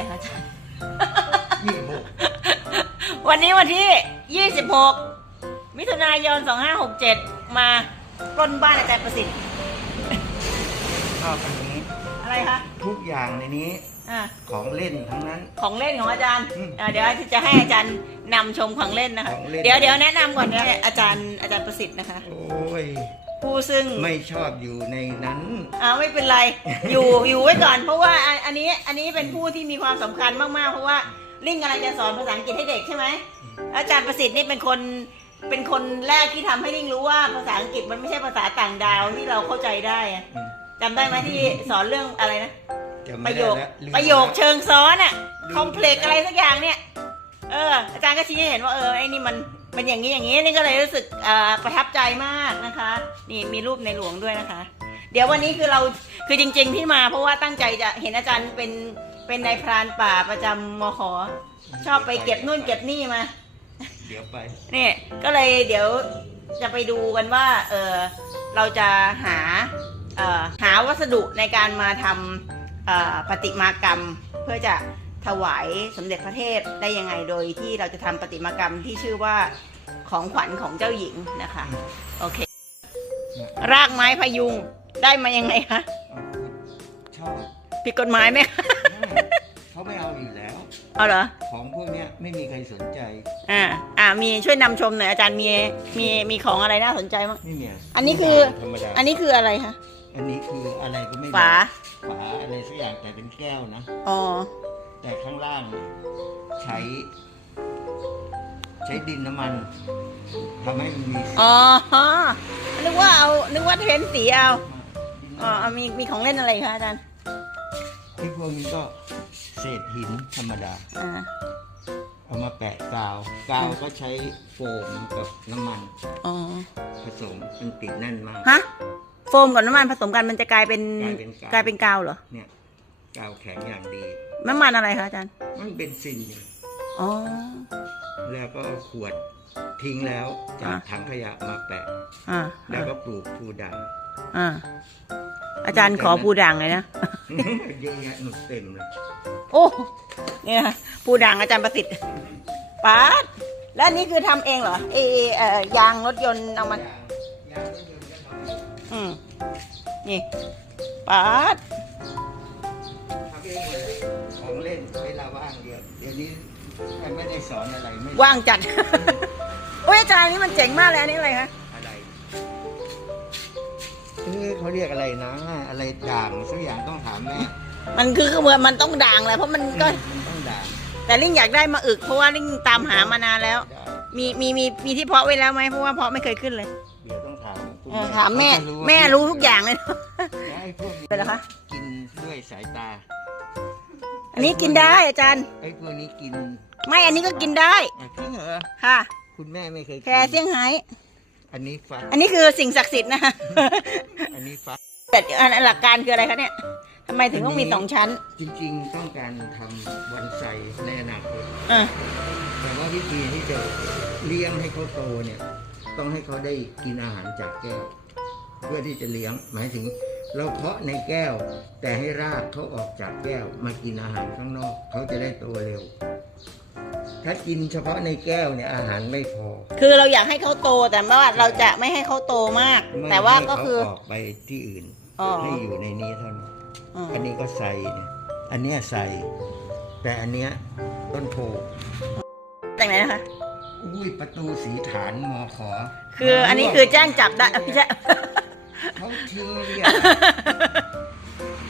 ร่คะอาจารย์ ยี่สิบหกวันนี้วันที่ 26 มิถุนายน 2567 มาปล้นบ้านอาจารย์ประสิทธิ์ ชอบอันนี้ อะไรคะ ทุกอย่างในนี้อ่า ของเล่นทั้งนั้น ของเล่นของอาจารย์อืมอ่าเดี๋ยวจะให้อาจารย์นำชมของเล่นนะคะ ของเล่น เดี๋ยวเดี๋ยวแนะนำก่อนเนี่ยอาจารย์อาจารย์ประสิทธิ์นะคะ โอ้ย ผู้ซึ่งไม่ชอบอยู่ในนั้นอ่าไม่เป็นไร อยู่อยู่ไว้ก่อน เพราะว่าอันอันนี้อันนี้เป็นผู้ที่มีความสำคัญมากๆ เพราะว่าลิงกำลังจะสอนภาษาอังกฤษให้เด็กใช่ไหมอาจารย์ประสิทธิ์นี่เป็นคนเป็นคนแรกที่ทำให้ลิงรู้ว่าภาษาอังกฤษมันไม่ใช่ภาษาต่างดาวที่เราเข้าใจได้อะอืม จำได้ไหมที่สอนเรื่องอะไรนะ จำปไม่ระโยได้คแล้วลืมประโยคแล้วเชิงซ้อนอะลืมคอมเพล็กซ์อะไรสักอย่างเนี่ย เออ อาจารย์ก็ชี้ให้เห็นว่าเออไอ้นี่มัน เป็นอย่างนี้อย่างนี้นี่ก็เลยรู้สึกเอ่อประทับใจมากนะคะ นี่มีรูปในหลวงด้วยนะคะ เดี๋ยววันนี้คือเราคือจริง ๆ ที่มาเพราะว่าตั้งใจจะเห็นอาจารย์เป็นเป็นนายพรานป่าประจำมขชอบไปเก็บนู่นเก็บนี่มา เดี๋ยวไปนี่ก็เลยเดี๋ยวจะไปดูกันว่าเออเราจะหาเอ่อหาวัสดุในการมาทำเอ่อปฏิมากรรมเพื่อจะ ถวายสมเด็จพระเทพได้ยังไงโดยที่เราจะทำปฏิมากรรมที่ชื่อว่าของขวัญของเจ้าหญิงนะคะโอเค รากไม้พยุงได้มายังไงคะชอบผิดกฎหมายไหมคะเขาไม่เอาอยู่แล้ว เอาเหรอ ของพวกเนี้ยไม่มีใครสนใจ อ่า อ่า มีช่วยนำชมหน่อยอาจารย์มี มี มีของอะไรน่าสนใจมั้งไม่มีะอันนี้คือธรรมดาอันนี้คืออะไรคะ อันนี้คืออะไรก็ไม่รู้ฝา ฝาอะไรสักอย่างแต่เป็นแก้วนะ อ๋อ แต่ข้างล่างใช้ ใช้ดินน้ำมันทำให้มันมีสีอ๋อนึกว่าเอา นึกว่าเทนสีเอาดินอ๋อน้ำมันเอามีมีของเล่นอะไรอีกคะอาจารย์ไอ้พวกนี้ก็เศษหินธรรมดา อ่า เอามาแปะกาว กาวก็ใช้โฟมกับน้ำมันอ๋อ ผสมมันติดแน่นมาก ฮะ โฟมกับน้ำมันผสมกันมันจะกลายเป็นกลายเป็นกาว กลายเป็นกาวเหรอ เนี่ย กาวแข็งอย่างดี น้ำมันอะไรคะอาจารย์ มันเป็นซินอ๋อ แล้วก็เอาขวดทิ้งแล้วจากอะ ถังขยะมาแปะ อ่าแล้วก็ปลูกพูด่าง อ่าอาจารย์ขอปูด่างเลยนะ เยอะแยะหนุดเต็มเลยโอ้นี่นะคะปูด่างอาจารย์ประสิทธิ์ป๊าดแล้วอันนี้คือทำเองเหรอเออเอ่อยางรถยนต์เอามายางรถยนต์ก็ทำอืมนี่ป๊าด เดียวเดี๋ยวนี้ไม่ได้สอนอะไรไม่ว่างจัด โอ้ยอาจารย์นี่มันเจ๋งมากเลยอันนี้อะไรคะอะไรเอ๊ะเขาเรียกอะไรนะ อะไรด่างสักอย่างต้องถามแม่มันคือเหมือนมันต้องด่างแหละเพราะมันก็ มันต้องด่างแต่ลิงอยากได้มาอึกเพราะว่าลิงตามหามานานแล้ว ได้มีมีมีมีที่เพาะไว้แล้วไหมเพราะว่าเพาะไม่เคยขึ้นเลยเดี๋ยวต้องถามคุณเออถามแม่เขจะว่าแม่รู้ทุกอย่างเลยไอ้พวกนี้เป็นเหรอคะ กินด้วยสายตา อันนี้กินได้อาจารย์ ไอ้พวกนี้กินไม่อันนี้ก็กินได้อะจริงเหรอค่ะ คุณแม่ไม่เคยกินแคร์เซี่ยงไฮ้อันนี้ฟักอันนี้คือสิ่งศักดิ์สิทธิ์นะคะ อันนี้ฟัก แต่อันหลักการคืออะไรคะเนี่ยทำไมถึงต้องมีสองชั้นจริงๆ ต้องการทำวันไซในอนาคตอะแต่ว่าวิธีที่จะเลี้ยงให้เขาโตเนี่ย ต้องให้เขาได้กินอาหารจากแก้ว เพื่อที่จะเลี้ยง หมายถึง เราเพาะในแก้ว แต่ให้รากเขาออกจากแก้ว มากินอาหารข้างนอกเขาจะได้โตเร็ว ถ้ากินเฉพาะในแก้วเนี่ยอาหารไม่พอ คือเราอยากให้เขาโตแต่ว่าเราจะไม่ให้เขาโตมากไม่แต่ว่าให้ก็เขาคือออกไปที่อื่นอ๋อให้อยู่ในนี้เท่านั้นอ๋ออันนี้ก็ใส่เนี่ยอันเนี้ยใส่ แต่อันเนี้ยต้นโพจากไหนนะคะอุ้ยประตูสีฐานมอขอ คืออันนี้คือแจ้งจับได้ไม่ใช่ เขาทิ้งเรียก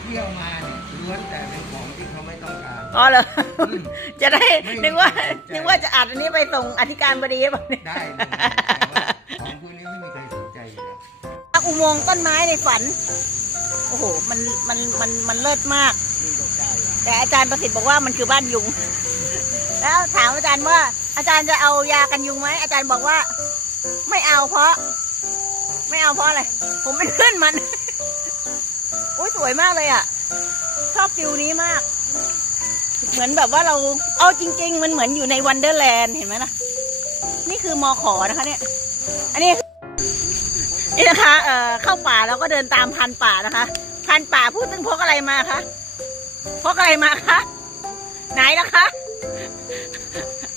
เที่ยวมาเนี่ยล้วนแต่เป็นของที่เขาไม่ต้องการอ๋อเหรออืม จะได้ไม่นึกว่าไม่สนใจนึกว่าจะอัดอันนี้ไปส่งอธิการบดีหรือเปล่าเนี่ยได้เลยแต่ว่าของพวกนี้ไม่มีใครสนใจอยู่แล้วอุโมงค์ต้นไม้ในฝัน โอ้โห มันมันมันมันเลิศมาก นี่ก็ได้ละแต่อาจารย์ประสิทธิ์บอกว่ามันคือบ้านยุง แล้วถามอาจารย์ว่า อาจารย์จะเอายากันยุงไหมอาจารย์บอกว่า ไม่เอาเพราะ ไม่เอาเพราะอะไร ผมเป็นเพื่อนมัน โอ้ยสวยมากเลยอะ ชอบฟิวนี้มาก เหมือนแบบว่าเรา เอาจริง ๆ มันเหมือนอยู่ในวันเดอร์แลนด์เห็นไหมล่ะนี่คือมอขอนะคะเนี่ย อันนี้ นี่นะคะเอ่อเข้าป่าแล้วก็เดินตามพันป่านะคะ พันป่าพูดตึงพกอะไรมาคะพกอะไรมาคะ ไหนนะคะ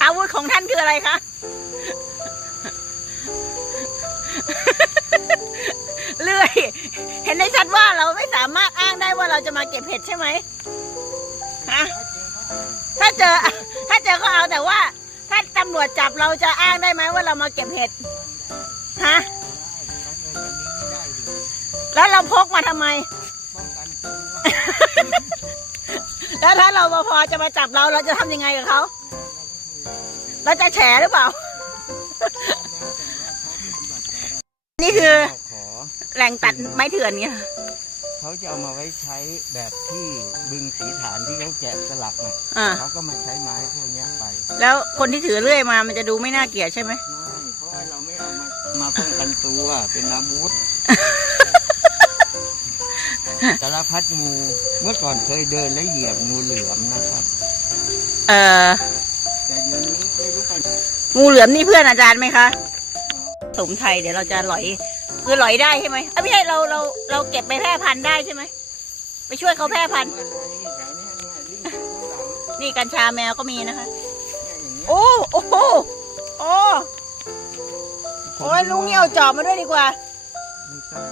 อาวุธของท่านคืออะไรคะ เห็นได้ชัดว่าเราไม่สามารถอ้างได้ว่าเราจะมาเก็บเห็ดใช่ไหมฮะถ้าเจอ ถ้าเจอก็เอาแต่ว่า ถ้าตำรวจจับเราจะอ้างได้ไหมว่าเรามาเก็บเห็ดฮะแล้วเราพกมาทำไม แล้วถ้าเราพอจะมาจับเราเราจะทำยังไงกับเขาเราจะแฉหรือเปล่า นี่คือ แหล่งตัดไม้เถื่อนไงเขาจะเอามาไว้ใช้แบบที่บึงสีฐานที่เขาแกะสลักน่ะอ่าเขาก็มาใช้ไม้พวกเนี้ยไปแล้วคนที่ถือเลื่อยมามันจะดูไม่น่าเกลียดใช่ไหมไม่เพราะว่าเราไม่เอามามาป้องกันตัวเป็นอาวุธ สารพัดงู เมื่อก่อนเคยเดินและเหยียบงูเหลือมนะครับ เอ่อแต่เดี๋ยวนี้ไม่รู้กันงูเหลือมนี่เพื่อนอาจารย์ไหมคะสมไทยเดี๋ยวเราจะหลอย คือหลอยได้ใช่ไหมเอ้ยไม่ใช่เราเราเราเก็บไปแพร่พันธุ์ได้ใช่ไหมไปช่วยเขาแพร่พันธุ์อะไรแถวเนี้ยเนี่ยลิงอยู่ข้างหลังนี่กัญชาแมวก็มีนะคะเนี่ยอย่างเงี้ยโอ้โอ้โหโอ้โอ้ยลุงนี่เอาจอบมาด้วยดีกว่า ไม่ต้อง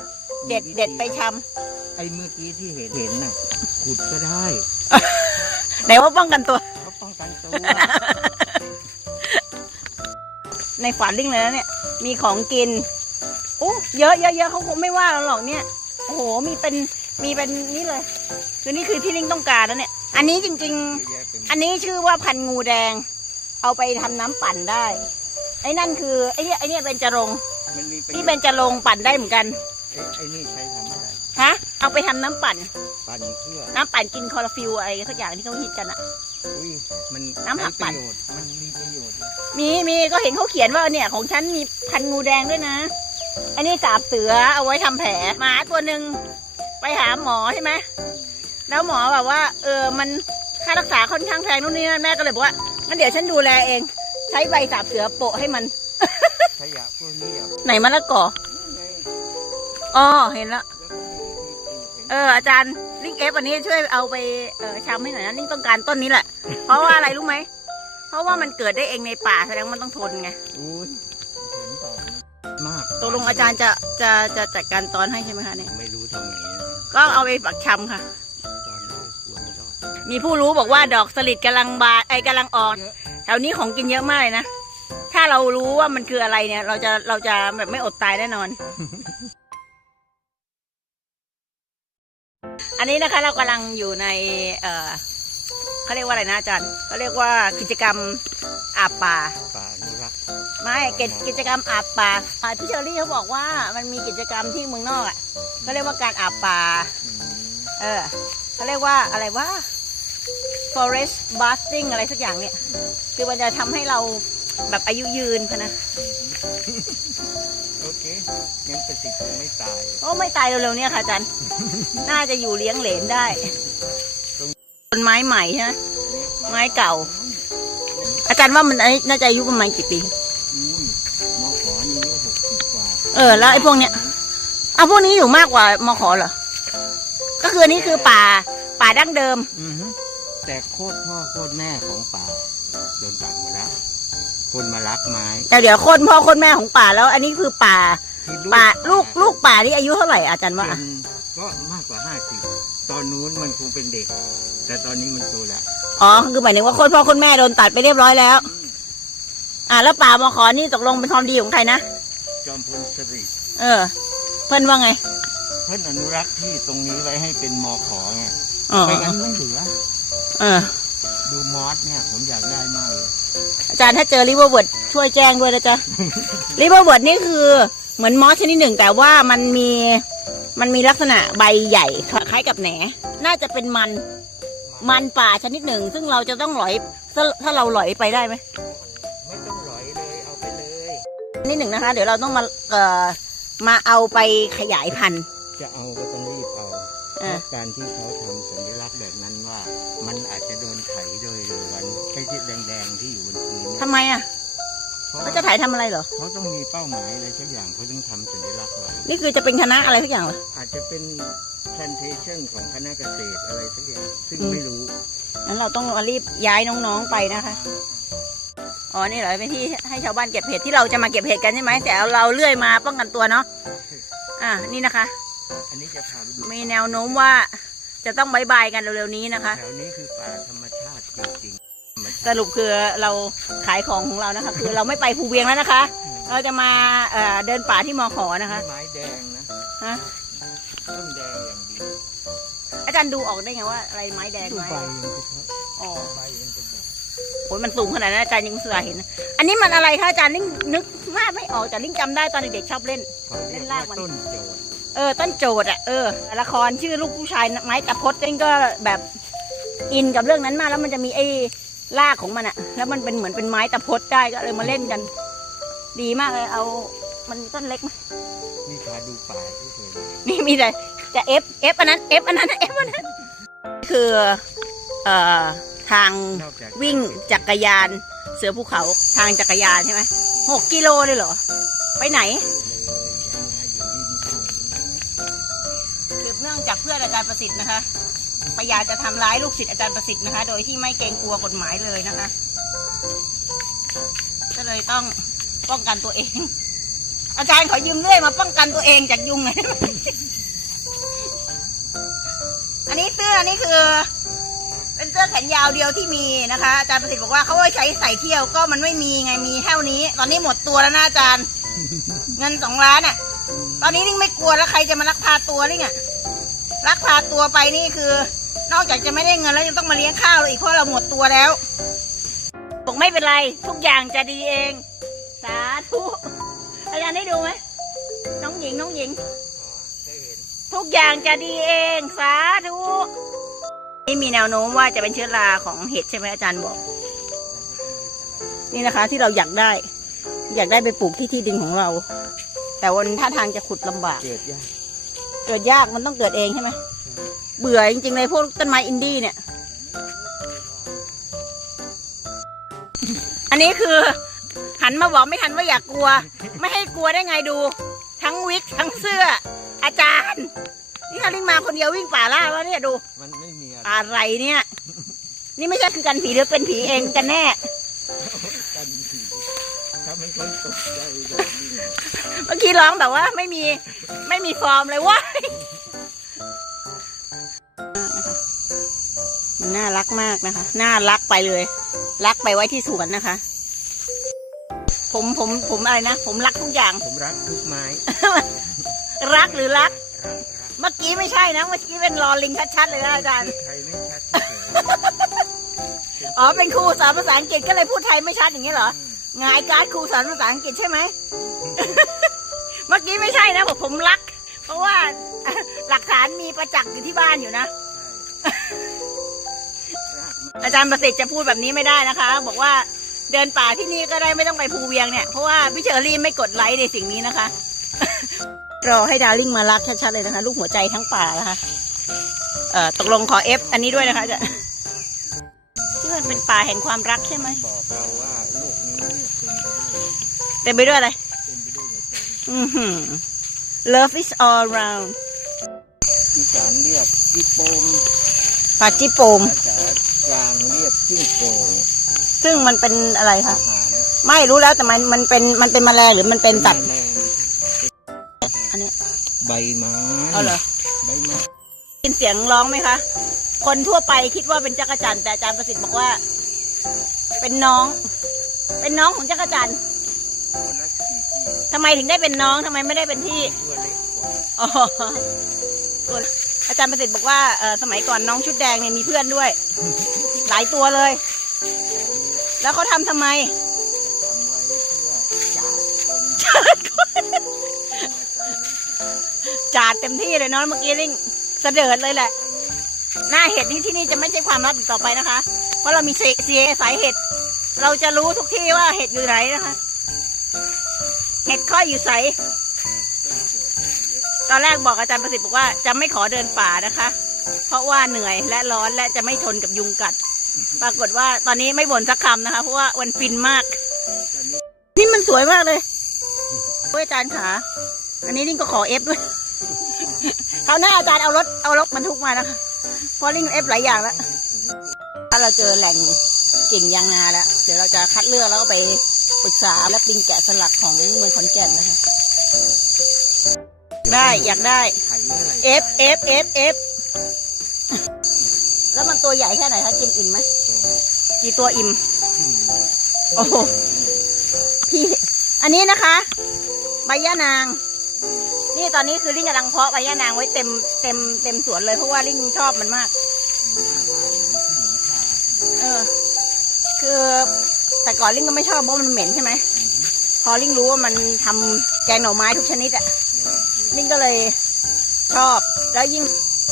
เด็ดเด็ดไปชไอ้เมื่อกี้ที่เห็นเห็นน่ะขุดก็ได้ำไหนว่าป้องกันตัว เขาป้องกันตัวในฝันลิงเลยนะเนี่ย มีของกินโอ้เยอะเยอะเยอะเขาคงไม่ว่าเราหรอกเนี่ย โอ้โห มีเป็น มีเป็นนี่เลย คือนี่คือที่ลิงต้องการแล้วเนี่ย อันนี้จริงๆเยอะแยะไปหมดอันนี้ชื่อว่าพันงูแดง เอาไปทำน้ำปั่นได้ ไอ้นั่นคือไอ้เนี่ยไอ้เนี่ยเป็นจรงค์มันมีประโยนี่ชน์เป็นจรงค์ปั่นได้เหมือนกันเอ้ยไอ้นี่ใช้ทำอะไร ฮะ เอาไปทำน้ำปั่น ปั่นเพื่อน้ำปั่นกินคลอโรฟิลอะไรสักอย่างที่เขาฮิตกันอะอุ้ยมันน้ำผักปั่นใช้ประโยชน์มันมีประโยชน์ มีมีก็เห็นเขาเขียนว่าเนี่ยของฉันมีพันงูแดงด้วยนะ อันนี้สาบเสือเอาไว้ทำแผลหมาตัวหนึ่งไปหาหมอใช่ไหมแล้วหมอแบบว่า เออมันค่ารักษาค่อนข้างแพงนู่นนี่นั่นแม่ก็เลยบอกว่างั้นเดี๋ยวฉันดูแลเอง ใช้ใบสาบเสือโปะให้มันขยะพวกนี้อะไหนมะละกอนี่ไงอ๋อเห็นแล้วแล้วก็มีมีปลูกเห็นเอออาจารย์ลิงเอฟอันนี้ช่วยเอาไปเออชำให้หน่อยนะลิงต้องการต้นนี้แหละ เพราะว่าอะไรรู้ไหมเพราะว่ามันเกิดได้เองในป่าแสดงว่ามันต้องทนไง ตกลงอาจารย์จะจะจะจัดการตอนให้ใช่ไหมคะเนี่ย ไม่รู้ทำไงนะก็เอาไปปักชำค่ะ ตอนนี้กลัวไม่รอดมีผู้รู้บอกว่าดอกสลิดกำลังบานไอ้ยกำลังออกเยอะแถวนี้ของกินเยอะมากเลยนะ ถ้าเรารู้ว่ามันคืออะไรเนี่ย เราจะเราจะแบบไม่อดตายแน่นอน อันนี้นะคะเรากำลังอยู่ใน เอ่อเขาเรียกว่าอะไรนะอาจารย์เขาเรียกว่ากิจกรรมอาบป่า ป่าอนุรักษ์ ไม่กิจกิจกรรมอาบป่าอ่าพี่เชอรี่เขาบอกว่ามันมีกิจกรรมที่เมืองนอกอะเขาเรียกว่าการอาบป่าอืมเออเขาเรียกว่าอะไรว่า forest bathing อะไรสักอย่างเนี่ย คือมันจะทำให้เราแบบอายุยืนพะนะ โอเคงั้นประสิทธิ์คงไม่ตาย โอ้ไม่ตายเร็วๆเนี่ยค่ะอาจารย์น่าจะอยู่เลี้ยงเหลนได้ต้นไม้ใหม่ใช่ไหมไม้เก่า อาจารย์ว่ามันไอ้น่าจะอายุประมาณกี่ปี เออ แล้วไอ้พวกเนี้ยเอาพวกนี้อยู่มากกว่ามขอเหรอ ก็คืออันนี้คือป่า ป่าดั้งเดิม อือฮึแต่โคตรพ่อโคตรแม่ของป่าโดนตัดหมดแล้ว คนมารักไม้แต่เดี๋ยวคนพ่อคนแม่ของป่าแล้ว อันนี้คือป่าที่ป่าลูกลูกป่านี่อายุเท่าไหร่อาจารย์ว่า เป็นก็มากกว่าห้าสิบตอนนู้นมันคงเป็นเด็ก แต่ตอนนี้มันโตแล้วอ๋อ คือหมายถึงว่าคนพ่อคนแม่โดนตัดไปเรียบร้อยแล้ว อ่าแล้วป่ามขอนี่ตกลงเป็นความดีของใครนะ จอมพลสฤษดิ์เออ เพื่อนว่าไง เพิ่นอนุรักษ์ที่ตรงนี้ไว้ให้เป็นมอขอไงอ๋อไม่งั้นไม่เหลือ เออ ดูมอสเนี่ยผมอยากได้มากเลยอาจารย์ถ้าเจอริเวอร์เวิร์ดช่วยแจ้งด้วยนะจ๊ะ ริเวอร์เวิร์ดนี่คือเหมือนมอสชนิดหนึ่ง แต่ว่ามันมีมันมีลักษณะใบใหญ่คล้ายกับแหน น่าจะเป็นมันมันป่าชนิดหนึ่ง ซึ่งเราจะต้องหลอยถ้าถ้าเราหลอยไปได้ไหม นิดหนึ่งนะคะ เดี๋ยวเราต้องมาเอ่อมาเอาไปขยายพันธุ์ จะเอาก็ต้องรีบเอาเพอ่า ราะการที่เขาทำสัญลักษณ์แบบนั้นว่า มันอาจจะโดนไถโดยเร็ววันไอ้ที่แดงๆที่อยู่บนพื้นเนี่ยทำไมอะเพราะเขาจะถ่ายทำอะไรเหรอ เขาต้องมีเป้าหมายอะไรสักอย่างเขาต้องทำสัญลักษณ์ไว้ นี่คือจะเป็นคณะอะไรสักอย่างเหรอ อาจจะเป็น plantation ของคณะเกษตรอะไรสักอย่าง ซึ่งอืม ไม่รู้ งั้นเราต้องรีบย้ายน้องๆไปนะคะ อ๋อ นี่เหรอเป็นที่ให้ชาวบ้านเก็บเห็ดที่เราจะมาเก็บเห็ดกันใช่ไหม แต่เอาเราเลื่อยมาป้องกันตัวเนาะ อ่า นี่นะคะ อันนี้จะพาไปดูมีแนวโน้มว่าจะต้องบายบายกันเร็วๆนี้นะคะ แถวนี้คือป่าธรรมชาติจริงๆธรรมสชาติรุปคือเราขายของของเรานะคะ คือเราไม่ไปภูเวียงแล้วนะคะ เราจะมาเอ่อเดินป่าที่มอขอนะคะ ไม้แดงนะฮะ ต้นแดงอย่างดีอาจารย์ดูออกได้ไงว่าอะไรไม้แดงดูไม้ใบมันสิครับอ๋อ ใบมันจะบ อกโอ้ยมันสูงขนาดนั้นอาจารย์ยังเสือเห็น อันนี้มันอะไรคะอาจารย์ลิงนึกหน้าไม่ออกแต่ลิงจำได้ตอนเด็กๆชอบเล่น เขาเรียกเล่นรากมัว่านต้นโจดเออ ต้นโจดอะเออละครชื่อลูกผู้ชายไม้ตะพดเล่นก็แบบอินกับเรื่องนั้นมากแล้วมันจะมีไอ้รากของมันอะแล้วมันเป็นเหมือนเป็นไม้ตะพดได้ก็เลยมาเล่นกัน ดีมากเลยเอา มันต้นเล็กไหมนี่พาดูป่าเฉยๆนี่มีแต่จะเอฟเอฟอันนั้นเอฟอันนั้นเอฟอันนั้น คือ เอ่อ ทางนอกจากวิ่งจักรยาน เสือภูเขาทางจักรยานใช่ไหมหกกิโลเลยเหรอ ไปไหน สืบเนื่องจากเพื่อนอาจารย์ประสิทธิ์นะคะพยายามจะทำร้ายลูกศิษย์อาจารย์ประสิทธิ์นะคะ โดยที่ไม่เกรงกลัวกฎหมายเลยนะคะ ก็เลยต้องป้องกันตัวเอง อาจารย์ขอยืมเลื่อยมาป้องกันตัวเองจากยุงหน่อยได้ไหมอันนี้เสื้อนี่คือ เป็นเสื้อแขนยาวเดียวที่มีนะคะอาจารย์ประสิทธิ์บอกว่าเขาไว้ใช้ใส่เที่ยวก็มันไม่มีไงมีเท่านี้ ตอนนี้หมดตัวแล้วนะอาจารย์ เงินสองล้านอะ ตอนนี้นิ่งไม่กลัวแล้วใครจะมาลักพาตัวนิ่งอะลักพาตัวไปนี่คือ นอกจากจะไม่ได้เงินแล้วยังต้องมาเลี้ยงข้าวเราอีกเพราะเราหมดตัวแล้วบอกไม่เป็นไร ทุกอย่างจะดีเอง สาธุอาจารย์ได้ดูไหมน้องหญิงน้องหญิง ทุกอย่างจะดีเอง สาธุ นี่มีแนวโน้มว่าจะเป็นเชื้อราของเห็ดใช่ไหมอาจารย์บอก นี่นะคะ ที่เราอยากได้ อยากได้ไปปลูกที่ที่ดินของเรา แต่วันท่าทางจะขุดลำบาก เกิดยากเกิดยากมันต้องเกิดเองใช่ไหมเบื่อจริงๆเลยพวกต้นไม้อินดี้เนี่ย อันนี้คือหันมาบอกไม่ทันว่าอยากกลัว ไม่ให้กลัวได้ไงดู ทั้งวิกทั้งเสื้อ อาจารย์ นี่คาริงมาคนเดียววิ่งป่าล่าวะเนี่ยดู มันไม่มี อะไรอะไรเนี่ย นี่ไม่ใช่คือกันผีหรือเป็นผีเองกันแน่ กันผีถ้าไม่คนตกใจแบบนี้เมื่อกี้ร้องแบบว่าไม่มีไม่มีฟอร์มเลยว้ายมันน่ารักมากนะคะ น่ารักไปเลย รักไปไว้ที่สวนนะคะ ผมผมผมอะไรนะ ผมรักทุกอย่าง ผมรักทุกไม้ รักหรือรักรักรักเมื่อกี้ไม่ใช่นะ เมื่อกี้เป็นรอลิงชัดๆเลยนะอาจารย์ ใครไม่ชัดเฉยอ๋อ เป็นครูสอนภาษาอังกฤษก็เลยพูดไทยไม่ชัดอย่างนี้เหรอหงายการ์ดครูสอนภาษาอังกฤษใช่ไหม เมื่อกี้ไม่ใช่นะบอกผมรัก เพราะว่า หลักฐานมีประจักษ์อยู่ที่บ้านอยู่นะรักมากอาจารย์ประสิทธิ์จะพูดแบบนี้ไม่ได้นะคะ บอกว่าเดินป่าที่นี่ก็ได้ไม่ต้องไปภูเวียงเนี่ย เพราะว่าพี่เชอรี่ไม่กดไลค์ในสิ่งนี้นะคะ รอให้ดาวลิ่งมารักชัดๆเลยนะคะ ลูกหัวใจทั้งป่านะคะ เอ่อตกลงขอเอฟอันนี้ด้วยนะคะอาจะที่มันเป็นป่าแห่งความรักใช่ไหมบอกเราว่าโลกนี้เนี่ยเต็มไปด้วยเต็มไปด้วยอะไรเต็มไปด้วยหัวใจอือหือ love is all around อีสานเรียกจีโปมปาจิโปมภาษากลางเรียกจิ้งโกงซึ่งมันเป็นอะไรอาคะหารไม่รู้แล้วแต่มันมันเป็นมันเป็นแมลงหรือมันเป็นสัตว์แมลงอันเนี้ยใบไม้เอาเหรอ ใบไม้ได้ ยินเสียงร้องไหมคะ คนทั่วไปคิดว่าเป็นจักรจันทร์แต่อาจารย์ประสิทธิ์บอกว่า เป็นน้อง เป็นน้องของจักรจันทร์คนละสี่ที่ทำไมถึงได้เป็นน้องทำไมไม่ได้เป็นพี่ตัวเล็กกว่าอ๋อตัวอาจารย์ประสิทธิ์บอกว่าเอ่อสมัยก่อนน้องชุดแดงเนี่ยมีเพื่อนด้วย หลายตัวเลยแถวนี้แล้วเขาทำทำไมทำไว้เพื่อจาดคนมาใจนั้นจาดเต็มที่เลยเนาะเมื่อกี้นี่ เสดิร์ดเลยแหละ หน้าเห็ดที่ที่นี่จะไม่ใช่ความลับอีกต่อไปนะคะ เพราะเรามีเสียสายเห็ด เราจะรู้ทุกที่ว่าเห็ดอยู่ไหนนะคะ เห็ดค่อยอยู่ใสตอนแรกบอกอาจารย์ประสิทธิ์บอกว่าจะไม่ขอเดินป่านะคะ เพราะว่าเหนื่อยและร้อนและจะไม่ทนกับยุงกัด ปรากฏว่าตอนนี้ไม่บ่นสักคำนะคะ เพราะว่าวันฟินมาก นี่มันสวยมากเลยเว้ยอาจารย์ขาอันนี้นี่ก็ขอเอฟด้วย เขาหน้าอาจารย์เอารถเอารถบรรทุกมานะคะเพราะลิงเอฟหลายอย่างแล้ว ถ้าเราเจอแหล่งกิ่งยางนาแล้ว เดี๋ยวเราจะคัดเลือกแล้วก็ไปปรึกษาและปิงแกะสลักของเมืองขอนแก่นนะคะ ได้อยากได้ไถอะไร F F F F แล้วมันตัวใหญ่แค่ไหนคะกินอิ่มไหมกี่ตัวอิ่ม โอ้โหพี่ อันนี้นะคะ ใบย่านาง นี่ตอนนี้คือลิงกำลังเพาะใบย่านางไว้เต็มเต็มเต็มสวนเลยเพราะว่าลิงชอบมันมาก เออ คือแต่ก่อนลิงก็ไม่ชอบเพราะมันเหม็นใช่ไหม พอลิงรู้ว่ามันทำแกงหน่อไม้ทุกชนิดอะลิงก็เลยชอบ แล้วยิ่ง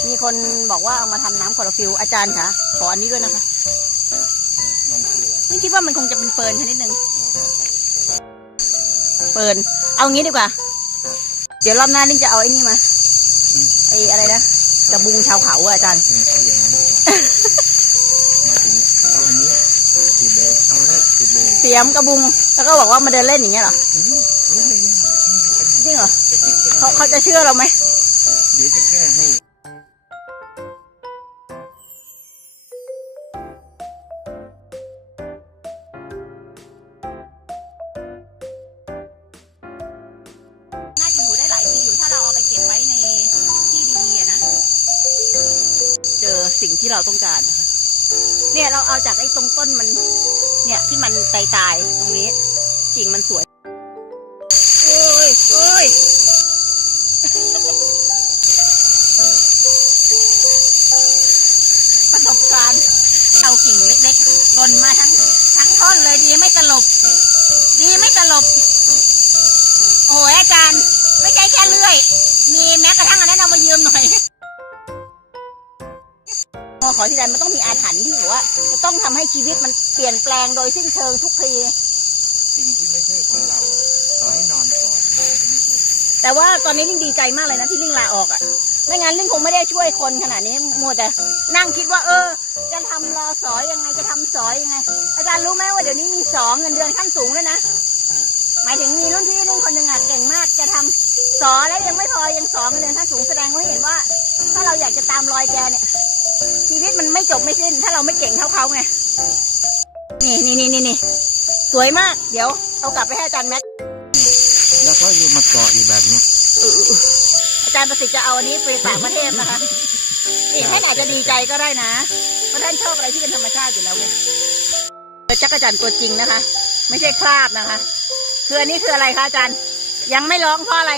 มีคนบอกว่าเอามาทำน้ำคลอโรฟิลอาจารย์คะขออันนี้ด้วยนะคะมันคืออะไรลิงคิดว่ามันคงจะเป็นเฟิร์นชนิดหนึ่งเฟิร์นเอางี้ดีกว่า เดี๋ยวรอบหน้าลิงจะเอาไอ้นี่มาไอ้อะไรนะกระบุงชาวเขาอะอาจารย์เออเอาอย่างนั้นดีกว่ามาถึงเอาอันนี้ขุดเลยเอาแล้วขุดเลยเสียมกระบุง แล้วก็บอกว่ามาเดินเล่นอย่างเงี้ยเหรออืมโอ้ยไม่ยากนี่เป็นจริงเหรอจะติดแก้เขาเขาจะเชื่อเราไหมเดี๋ยวจะแก้ สิ่งที่เราต้องการนะคะเนี่ยเราเอาจากไอ้ตรงต้นมัน เนี่ยที่มันตายตายๆตรงนี้กิ่งมันสวย พอขอทีไรมันต้องมีอาถรรพ์ที่แบบว่า จะต้องทำให้ชีวิตมันเปลี่ยนแปลงโดยสิ้นเชิงทุกที สิ่งที่ไม่ใช่ของเราอะต่อให้นอนกอดมันก็ไม่ใช่แต่ว่าตอนนี้ลิงดีใจมากเลยนะที่ลิงลาออกอะ่ะ ไม่งั้นลิงคงไม่ได้ช่วยคนขนาดนี้มัวแต่นั่งคิดว่า เออ จะทำรอสอยยังไงจะทำสอยยังไง อาจารย์รู้ไหมว่าเดี๋ยวนี้มีสองเงินเดือนขั้นสูงด้วยนะ หมายถึงมีรุ่นพี่ลิงคนหนึ่งอะเก่งมากจะทำสอแล้วยังไม่พอยังสองเงินเดือนขั้นสูงแสดงว่าเห็นว่า ถ้าเราอยากจะตามรอยแกเนี่ย ชีวิตมันไม่จบไม่สิ้น ถ้าเราไม่เก่งเท่าเขาไง นี่นี่นี่นี่นี่สวยมาก เดี๋ยวเอากลับไปให้อาจารย์แม็ก แล้วเขาอยู่มาเกาะอยู่แบบเนี้ยเออเออเอออาจารย์ประสิทธิ์จะเอาอันนี้ไปต่างประเทศนะคะ นี่ท่านอาจจะดีใจก็ได้นะ เพราะท่านชอบอะไรที่เป็นธรรมชาติอยู่แล้วไงเจอจักรจันทร์ตัวจริงนะคะ ไม่ใช่คราบนะคะ คืออันนี้คืออะไรคะอาจารย์ ยังไม่ร้องเพราะอะไร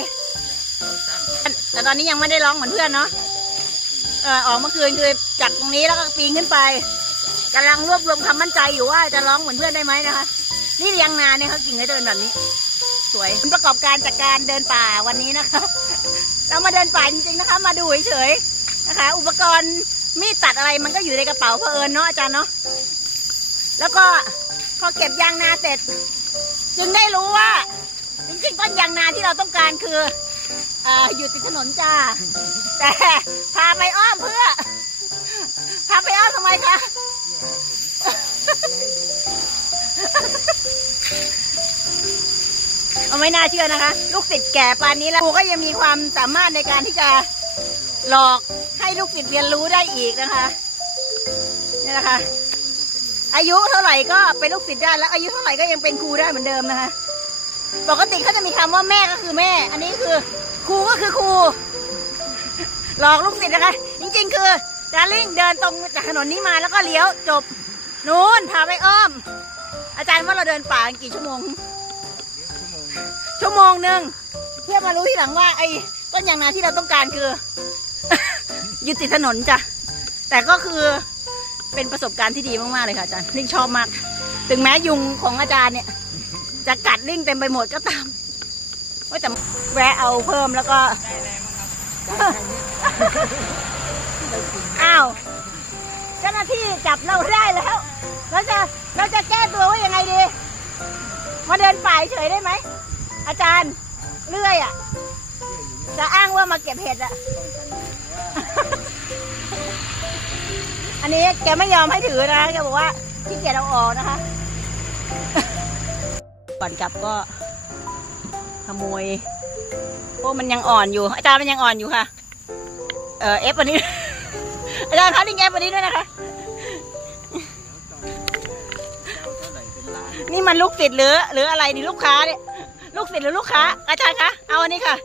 แต่ตอนนี้ยังไม่ได้ร้องเหมือนเพื่อนเนาะ เออออกเมื่อคืนคือจากตรงนี้แล้วก็ปีนขึ้นไปกำลังรวบรวมคำมั่นใจอยู่ว่าจะร้องเหมือนเพื่อนได้ไหมนะคะ นี่เลี้ยงนาเนี่ยเขากิ่งให้เดินแบบนี้ สวยผลประกอบการจากการเดินป่าวันนี้นะคะ เรามาเดินป่าจริงๆนะคะ มาดูเฉยๆนะคะ อุปกรณ์มีดตัดอะไรมันก็อยู่ในกระเป๋าเพอเอิญเนาะอาจารย์เนาะแล้วก็พอเก็บยางนาเสร็จ จึงได้รู้ว่า จริงๆต้นยางนาที่เราต้องการคือ อ่ออยู่ติดถนนจ้า แต่พาไปอ้อมเพื่อ พาไปอ้อมทำไมคะเอาไม่น่าเชื่อนะคะ ลูกศิษย์แก่ปานนี้แล้วครูก็ยังมีความสามารถในการที่จะหลอกให้ลูกศิษย์เรียนรู้ได้อีกนะคะนี่นะคะ อายุเท่าไหร่ก็เป็นลูกศิษย์ได้แล้ว อายุเท่าไหร่ก็ยังเป็นครูได้เหมือนเดิมนะคะ ปกติเขาจะมีคำว่าแม่ก็คือแม่ อันนี้คือครูก็คือครูหลอกลูกศิษย์นะคะ จริงๆ คือดาริ่งเดินตรงจากถนนนี้มาแล้วก็เลี้ยวจบนู้นพาไปอ้อม อาจารย์ว่าเราเดินป่ากี่ชั่วโมง ชั่วโมงหนึ่งเพื่อมารู้ทีหลังว่าไอ้ต้นยางนาที่เราต้องการคือ อยู่ติดถนนจ้ะแต่ก็คือเป็นประสบการณ์ที่ดีมากๆเลยค่ะอาจารย์ลิงชอบมาก ถึงแม้ยุงของอาจารย์เนี่ย จะกัดลิงเต็มไปหมดก็ตามว่าแต่แวะเอาเพิ่มแล้วก็อ้าวเจ้าหน้าที่จับเราได้แล้วเราจะเราจะแก้ตัวว่ายังไงดี มาเดินป่าเฉยได้ไหม อาจารย์เลื่อยอะ จะอ้างว่ามาเก็บเห็ดอะ อันนี้แกไม่ยอมให้ถือนะแกบอกว่าที่เกียจเอาออกนะคะ ก่อนกลับก็ขโมยพวกมันยังอ่อนอยู่ อาจารย์มันยังอ่อนอยู่ค่ะ เออเอฟวันนี้ อาจารย์คะนี่เอฟวันนี้ด้วยนะคะนี่มันลูกศิษย์หรือ หรืออะไรนี่ลูกค้าเนี่ยลูกศิษย์หรือลูกค้า อาจารย์คะเอาอันนี้ค่ะ